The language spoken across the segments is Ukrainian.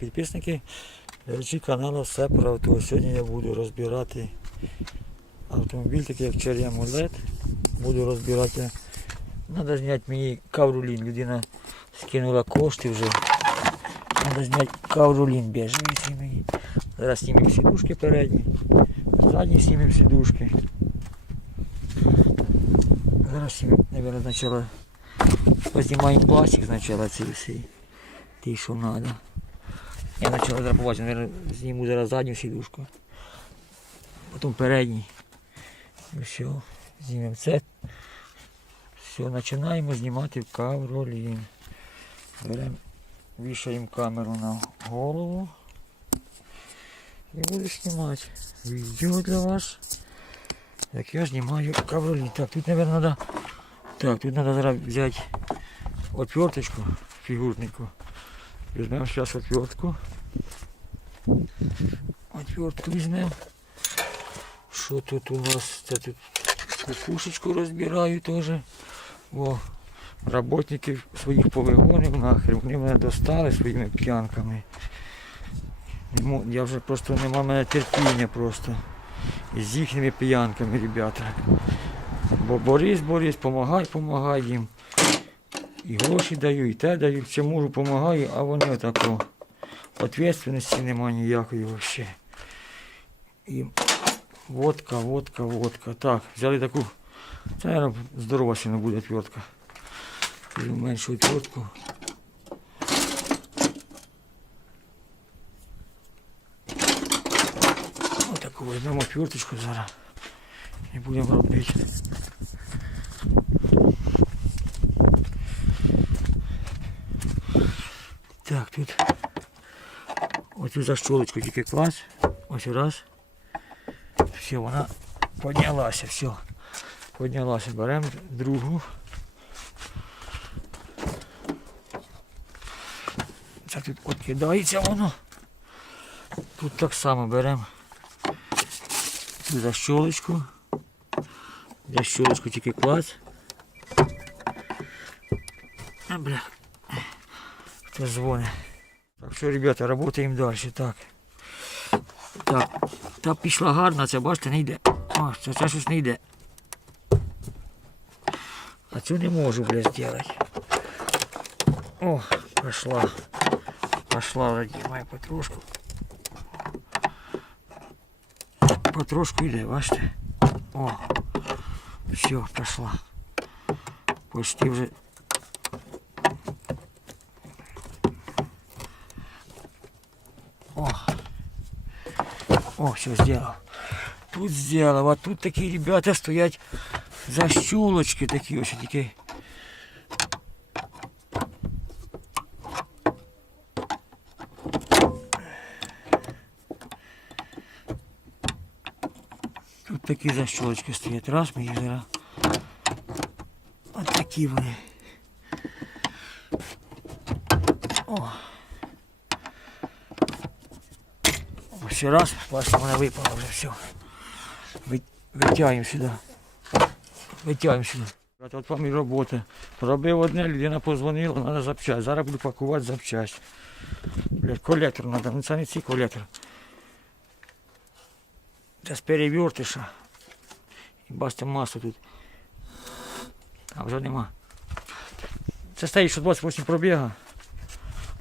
Підписники. Глядачі каналу все про авто. Сьогодні я буду розбирати автомобіль, такий як Cherry Amulet. Буду розбирати. Треба зняти мені каврулін. Людина скинула кошти вже. Треба зняти каврулін цей мені. Зараз знімемо сідушки передні. Задні знімемо сідушки. Зараз мабуть, спочатку познімаємо пластик спочатку цей всей. Ті, що треба. Я почав зараз побачив, наверное, зніму зараз задню сідушку. Потім передній. Все. Знімемо це. Все, починаємо знімати кавролін. Беремо, вішаємо камеру на голову. І буду знімати відео для вас. Як я знімаю кавролін. Так, тут, мабуть, треба. Так, тут треба зараз взяти отверточку фігурнику. Візьмемо зараз отвертку. Отвертку візьмемо. Що тут у нас? Це тут кукушечку розбираю теж. О, работників своїх повигонив нахер. Вони мене достали своїми п'янками. Я вже просто нема в мене терпіння просто. З їхніми п'янками, ребята. Бо Борис, Борис, помагай, помагай їм. І гроші даю, і те даю, чим можу допомагаю, а вони отако. Ответственності немає ніякої взагалі. І водка, водка, водка. Так, взяли таку. Це здорова не буде отвертка. Візьму меншу отвертку. Отаку візьмемо отверточку зараз. І будемо робити. Так, тут оцю защолочку тільки клас. Ось раз. Все, вона піднялася, все. Піднялася. Беремо другу. Це тут відкидається воно. Тут так само беремо цю защолочку. Защолочку тільки клас. А, бля. Хто дзвонить. Так що, ребята, работаємо далі. Так. Так. Та пішла гарна, це бачите, не йде. О, це, це щось не йде. А цю не можу, бля, зробити. О, пішла. Пішла, вроді, має потрошку. Потрошку йде, бачите? О, все, пішла. Почти вже все сделал. Тут сделал. А тут такие ребята стоять защулочки такі ось такі. Тут такі защолочки стоять. Раз, ми їх зараз. От такі вони. О. Ось раз, бачите, вона випала вже все. Ви- Витягуємо сюди. Витягуємо сюди. От вам і робота. Робив одне, людина позвонила, треба запчасть. Зараз буду пакувати запчасть. Блядь, колектор треба, ну це не ці колектор. Це з перевертиша. І бачите, масу тут. А вже нема. Це стоїть, що 28 пробіга.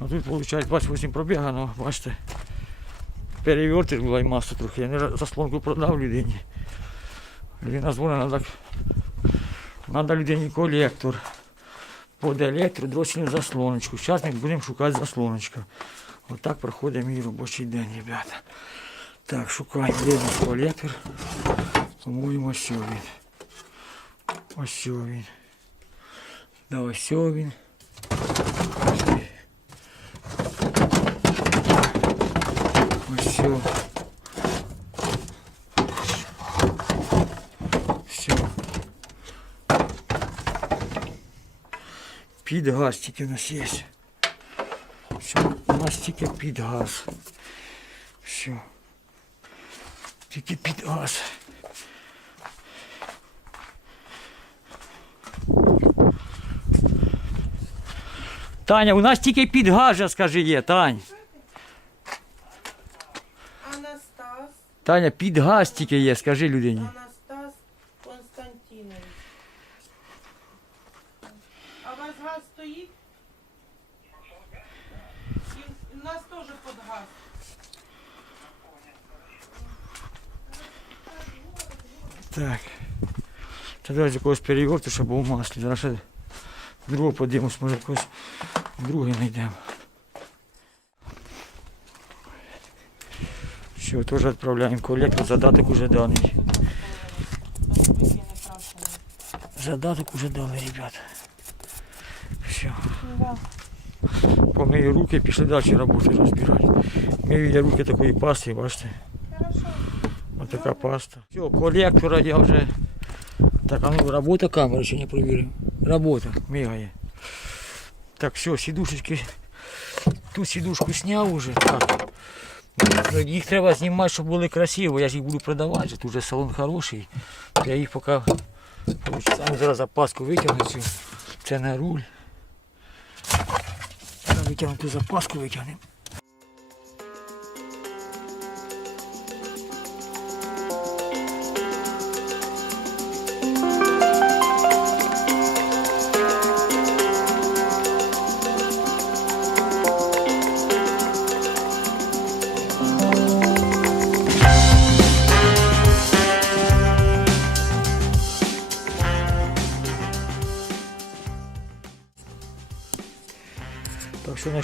А тут виходить 28 пробіга, ну бачите. Перевертиш була і масу трохи. Я не заслонку продав людині. Людина дзвонила, так. Надо людині колектор. Под електро дросільну заслоночку. Зараз ми будемо шукати заслоночку. Отак проходить мій робочий день, ребята. Так, шукаємо, де у нас колектор. По-моєму, ось він. Ось він. Да, ось він. Все. Все. Під газ тільки у нас є. Все, у нас тільки під газ. Все. Тільки під газ. Таня, у нас тільки під газ, скажи, є, Тань. Таня, під газ тільки є, скажи людині. Анастас Константинович. А у вас газ стоїть? І У нас теж під газ. Так. Та давай з якогось переверту, щоб був маслі. Зараз ще другого подивимось, може якось другий знайдемо. Все, теж відправляємо колектор, задаток уже даний. Там викине крашене. Задаток уже дали, ребят. Все. Да. Помию руки, пішли далі роботи розбирати. Мию я руки такої пасти, бачите. Хорошо. Ось така паста. Все, колектора я вже. Так, а ну робота камери ще не провірив. Робота, мигає. Так, все, сідушечки. Ту сідушку зняв уже. Так. Їх треба знімати, щоб були красиво. Я ж їх буду продавати. Тут вже салон хороший. Я їх поки. Сам зараз запаску витягну цю. Це не руль. Витягнути запаску витягнемо.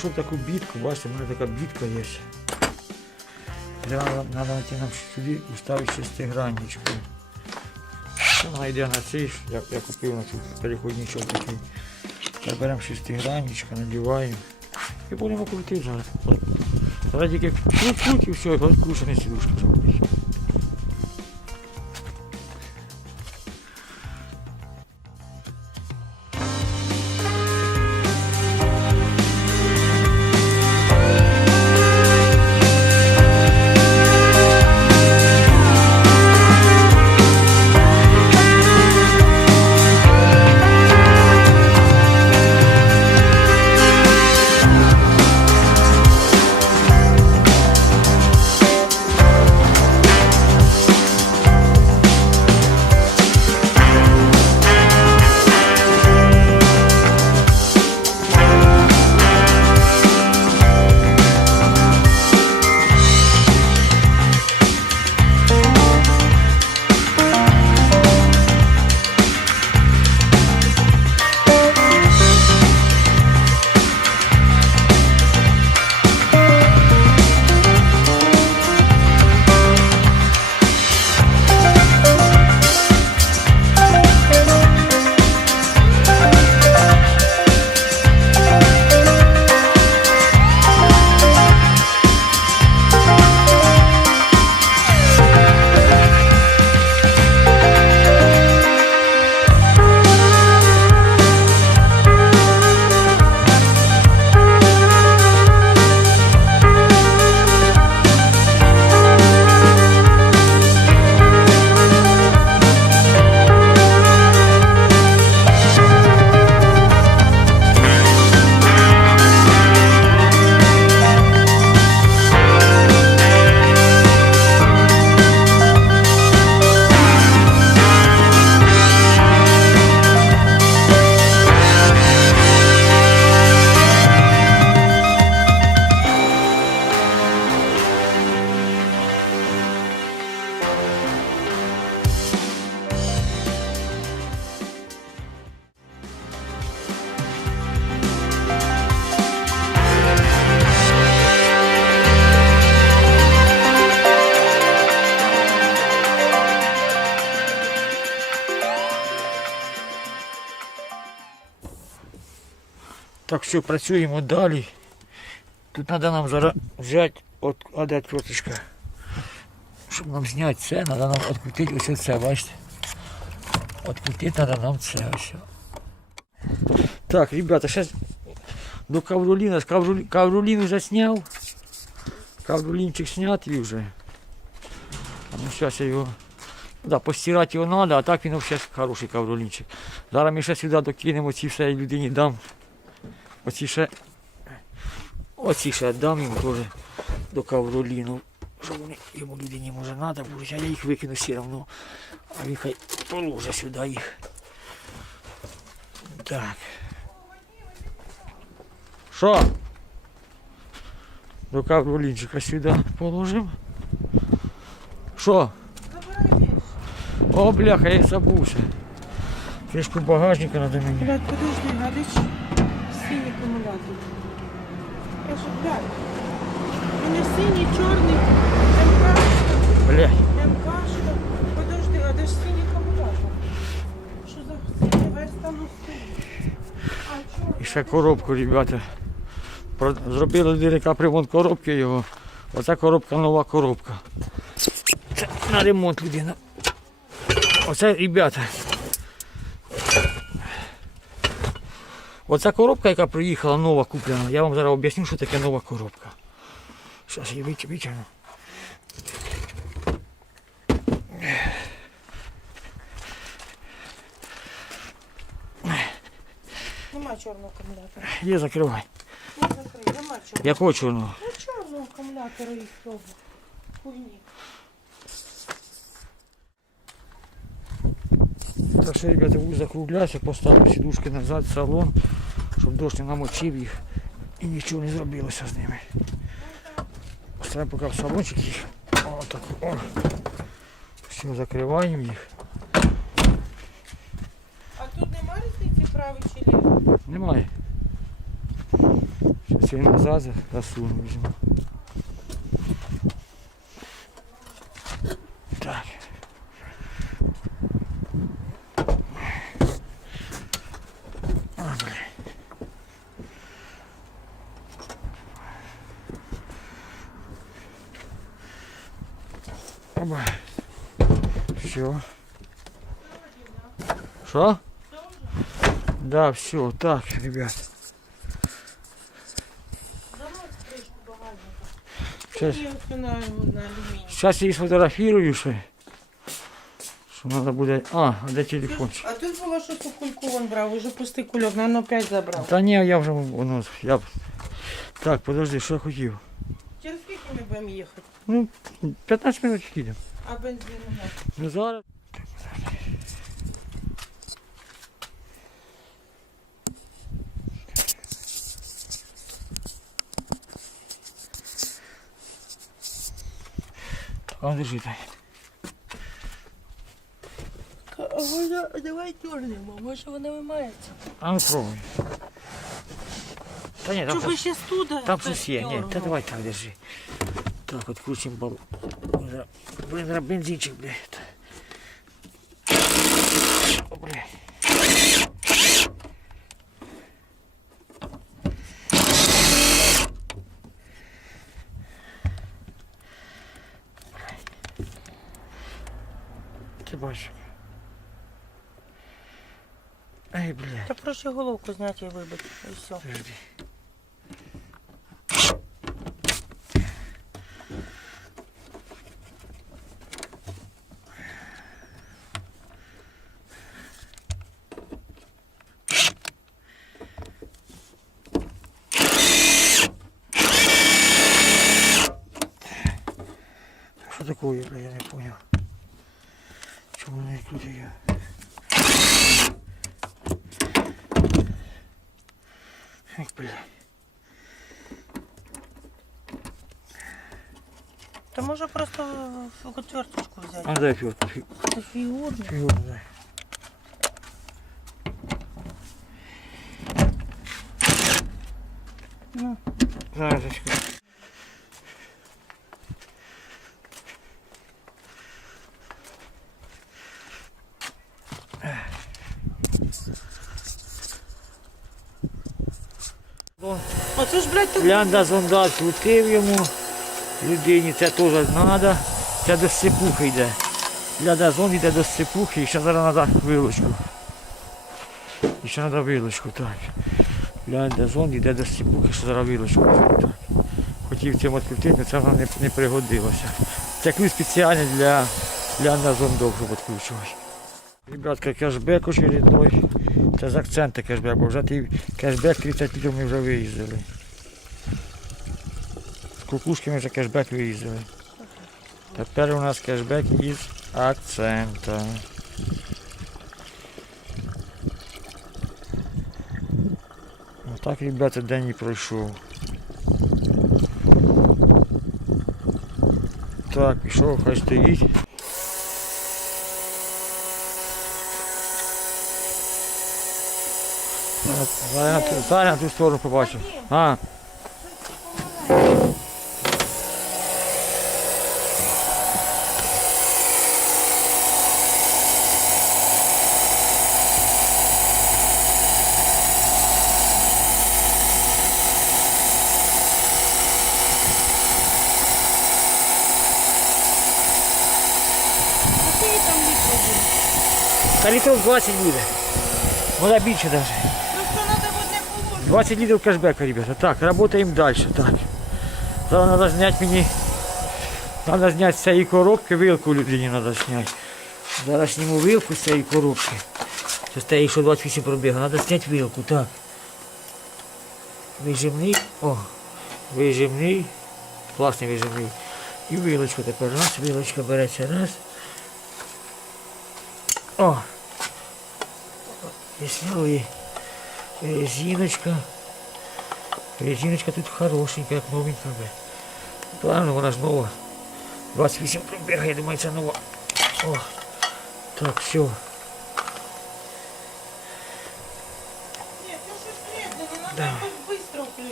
Знайшов таку бітку, бачите, в мене така бітка є. Треба знайти нам сюди уставити шестигранничку. Вона йде на цей, я, я купив на цю переходничок такий. Так беремо шестигранничка, надіваємо і будемо крутити зараз. Зараз тільки круть-круть і все, і відкручена сідушка зробить. Так що працюємо далі. Тут треба нам зараз взяти, от, а де отверточка. Щоб нам зняти це, треба нам відкрутити ось це, бачите? Відкрутити треба нам це ось. Так, ребята, зараз до Кавруліна. Каврулін, Каврулін вже зняв. Каврулінчик знятий вже. А ну зараз я його. Ну, да, постирати його треба, а так він взагалі хороший каврулінчик. Зараз ми ще сюди докинемо ці все людині дам. Оці ще. Оці ще дам їм теж до кавроліну. Може вони йому людині може треба а я їх викину все одно. А він хай положить сюди їх. Так. Що? До кавролінчика сюди положимо. Що? О, бляха, я забувся. Кришку багажника треба мені. Блядь, подожди, гадич. Синій акумулятор. Я ж. У мене синій, чорний, МК, Бля. МК, що? Подожди, а де ж синій акумулятор? Що за синій там стоїть? А, чорний. І ще коробку, ребята. Зробили людина капремонт коробки його. Оця коробка нова коробка. Це на ремонт людина. Оце, ребята. Оця коробка, яка приїхала, нова куплена. Я вам зараз об'ясню, що таке нова коробка. Я витя- витягну. Нема чорного акумулятора. Є, закривай. Не закрий, нема чорного. Якого чорного? Ну чорного акумулятора і того. Хуйні. Так що, ребята, буду закруглятися, поставив сідушки назад в салон, щоб дощ не намочив їх і нічого не зробилося з ними. Ставимо поки в салончик їх. О, так, о. Все, закриваємо їх. А тут нема різниці правий чи лівий? Немає. Зараз я назад засуну візьму. Оба. Все. Що? Да, все, так, ребят. Замок кришку багажника. Сейчас, І ось на, на алюміній. сейчас я їх сфотографірую ще. Що треба буде. А, а де телефончик? А тут було щось у кульку вон брав, уже пустий кульок, наверное, опять забрав. Та ні, я вже воно. Я... б- Так, подожди, що я хотів? Через скільки ми будемо їхати? Ну, 15 минут їдемо. А бензину нет. Ну зараз. А, держи дай. Давай дернемо, може вона вимається. А ну пробуй. Та ні, там, Щоб щось- ще студа. там щось є. Ні, та давай так держи. Так, от включимо бал. Блин, бензинчик, блядь. О, блядь. Ти бачиш. Ай, блядь. Та проще головку зняти і вибити. І все. Подожди. Что такое, бля, я не понял. Чего она не крутит? Эх, бля. Та може просто отверточку взяти. А дай пьет. Це фігурно. Фигуру дай. Ну. Зараз. Оце ж, блядь, так... Лянда зонда крутив йому. Людині це теж треба. Це до сипухи йде. Лянда зонд йде до сипухи і ще зараз треба вилочку. І ще треба вилочку, так. Лянда зонд йде до сипухи, ще зараз вилочку. Так. Хотів цим відкрутити, але це не, не пригодилося. Це ключ спеціальний для лянда зондов, щоб відкручувати. Ребятка, кешбек очередной. Це з акцента кешбек, бо вже кешбек 30 літрів ми вже виїздили. Кукушки ми вже кешбек виїздили. Тепер у нас кешбек із акцента. Отак, ребята, день і пройшов. Так, пішов, хай стоїть. Так, зараз на ту сторону побачив. А, та літрів 20 буде. Може більше навіть. Просто треба буде положити. 20 літрів кешбека, ребята. Так, работаем дальше. Так. Зараз треба зняти мені. Треба зняти з цієї коробки, вилку людині треба зняти. Зараз зніму вилку з цієї коробки. Це з тієї, що 28 пробіга. Треба зняти вилку, так. Вижимний. О, вижимний. Класний вижимний. І вилочку тепер. Раз, вилочка береться. Раз. О. Сняли. Резиночка. Резиночка тут хорошенькая, як новенькая. бля. Правильно, вона ж нова. 28 пробіга, я думаю, це нова. О, так, все.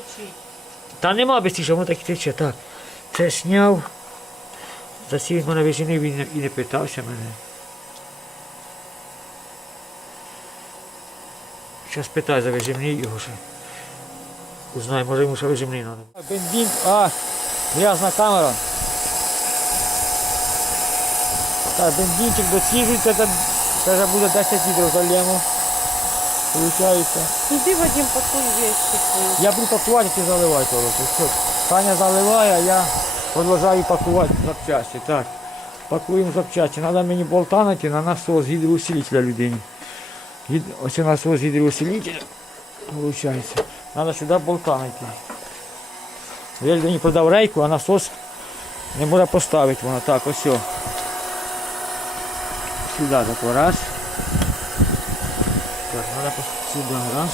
Включити. Та нема бистріше, воно так і тече. Так. Це сняв. Засів мене виженив і не, і не питався мене. Зараз питаю за вижимний його ще. Узнай, може йому ще вижимний треба. Бензин, а, грязна камера. Так, бензинчик доціжується, там це вже буде 10 літрів зальємо. Получається. Іди, Вадим, пакуй вещи свої. Я буду пакувати, ти заливай, коротше. Все. Таня заливає, а я продовжую пакувати запчасті. Так. Пакуємо запчасті. Треба мені болта знайти на насос гідроусилителя людині. Ось насос гідроусилителя. Получається. Треба сюди болта знайти. Я людині продав рейку, а насос не може поставити вона. Так, ось. Сюди тако раз. Так, треба сюди раз.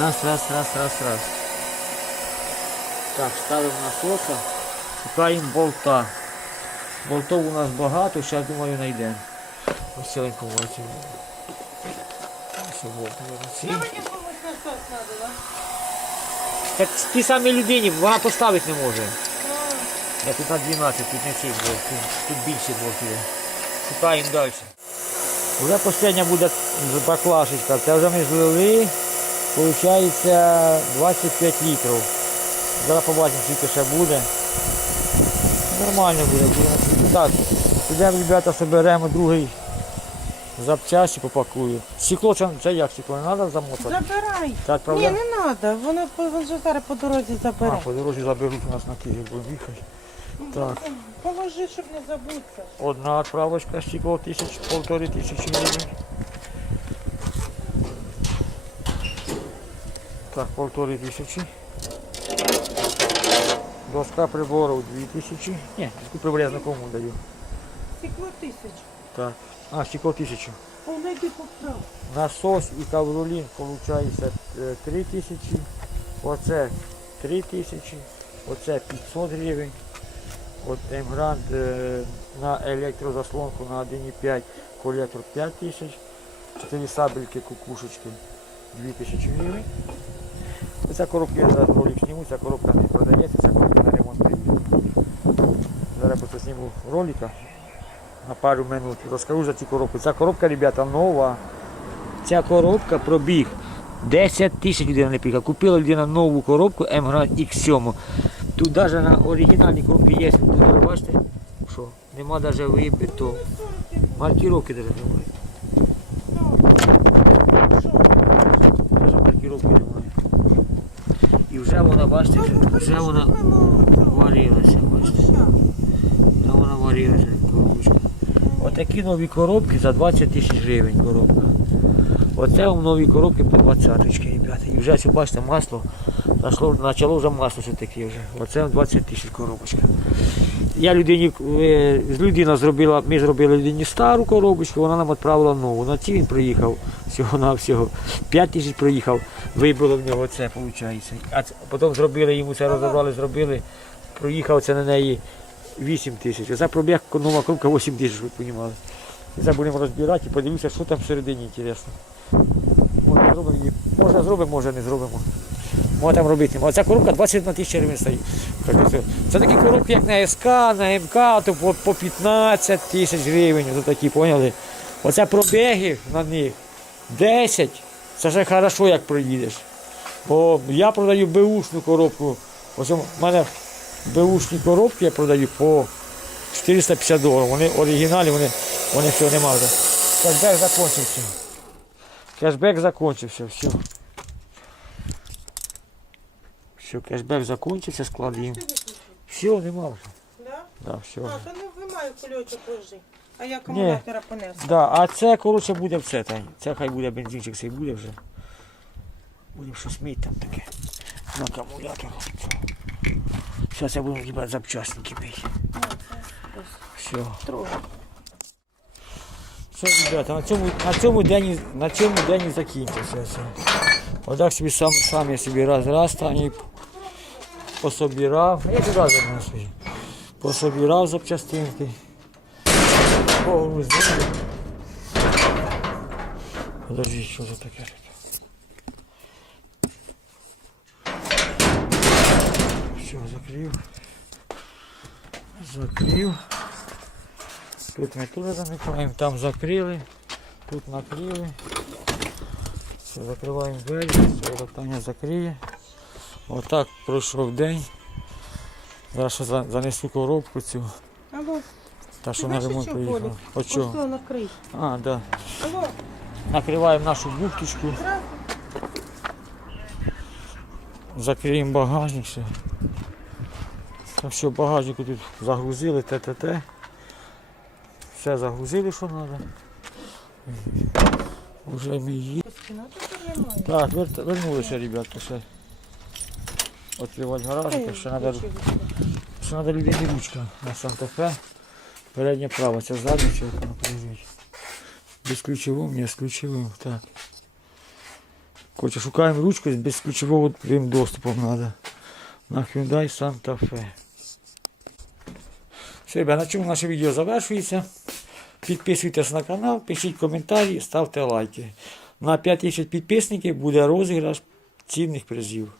Раз, раз, раз, раз, раз. Так, ставимо насоса, шукаємо болта. Болтов у нас багато, зараз думаю знайдемо. Ось він Так ті самі людині, вона поставити не може. Я тут на 12, тут не цих блок, тут, більше блоків. є. Шукаємо далі. Вже остання буде баклашечка. Це вже ми злили, виходить 25 літрів. Зараз побачимо, скільки ще буде. Нормально буде. Так, підемо, ребята, соберемо другий запчасті попакую. Стекло це, це як стекло? Не треба замотати? Забирай. Так, Ні, не треба. Воно він зараз по дорозі А, по дорозі заберуть у нас на Київ, будемо їхати. Так. Положи, щоб не забутися. Одна отправочка стекло тисяч, полтори тисячі гривень. Так, полтори тисячі. Доска приборів дві тисячі. Ні, доску приборів я знакому даю. Стекло тисяч. Так. А, стекло тисячу. Повнайди поправ. Насос і кавролін виходить 3 тисячі. Оце 3 тисячі. Оце 500 гривень. От Емгрант е, на електрозаслонку на 1,5 колектор 5 тисяч. 4 сабельки кукушечки 2 тисячі гривень. Ця коробка я зараз ролик зніму, ця коробка не продається, ця коробка на ремонт приїде. Зараз просто зніму ролика на пару минут. Розкажу за цю коробку. Ця коробка, ребята, нова. Ця коробка пробіг 10 тисяч людина не піка. Купила людина нову коробку М-Град X7. Тут навіть на оригінальній коробці є, тут, бачите, що нема навіть вибито. Маркіровки навіть немає. Навіть маркіровки немає. І вже вона, бачите, вже, вона варилася, бачите. Вона варилася. Отакі нові коробки за 20 тисяч гривень коробка. Оце вам нові коробки по 20 ребята. І вже бачите масло почало вже масло що таке вже. Оце 20 тисяч коробочка. Я людині, е, людина зробила, ми зробили людині стару коробочку, вона нам відправила нову. На ці він проїхав всього на всього. 5 тисяч проїхав, вибило в нього це, виходить. А потім зробили йому це розібрали, зробили, проїхав це на неї 8 тисяч. Оце пробіг нова коробка 8 тисяч, ви. І це будемо розбирати і подивимося, що там всередині інтересно. Може зробимо її. Може зробимо, може не зробимо. Може там робити. Оця коробка 21 тисяч гривень стоїть. Це, такі коробки, як на СК, на МК, то по, по 15 тисяч гривень. Ось такі, поняли? Оце пробіги на них 10. Це вже хорошо, як проїдеш. Бо я продаю беушну коробку. Ось у мене беушні коробки я продаю по 450 доларів. Вони оригінальні, вони, вони все нема вже. Кешбек закінчився. Кешбек закінчився, все. Все, кешбек закінчився, складаємо. Все, нема вже. Да? Да, все. А, то не вимаю кульочок. А я акумулятора понесла. Да, а це, коротше, буде все, Тань. Це хай буде бензинчик, цей буде вже. Будемо щось мити там таке. На акумулятор. Зараз я буду їбати запчасники мити. Все. Все, ребята, на цьому, на цьому день, і- на цьому день і закінчився. Отак собі сам, сам я собі раз раз Тані пособирав. Я туди на свої. Пособирав запчастинки. Погрузив. Подожди, що це таке? Все, закрив. Закрив. Тут ми теж замикаємо, там закрили, тут накрили. Все, закриваємо двері, все, Таня закриє. Отак пройшов день. Зараз ще занесу коробку цю, Алло, та що на ремонт приїхала. От чого? накрий. А, да. Алло, Накриваємо нашу бухточку, закриємо багажник. Все. Що багажнику тут загрузили ТТТ. Все загрузили, що треба. Уже ми їдемо. Так, вер- вернулися, ребятки, ще. Відкривати гаражик, ще треба, ще треба людині ручка на Санта-Фе. Передня права, це задня, як вона. Без ключовим, ні, з ключовим, так. Короче, шукаємо ручку з безключовим доступом треба. На Hyundai Santa Fe. Ребят, на чому наше відео завершується. Підписуйтесь на канал, пишіть коментарі, ставте лайки. На 5000 підписників буде розіграш цінних призів.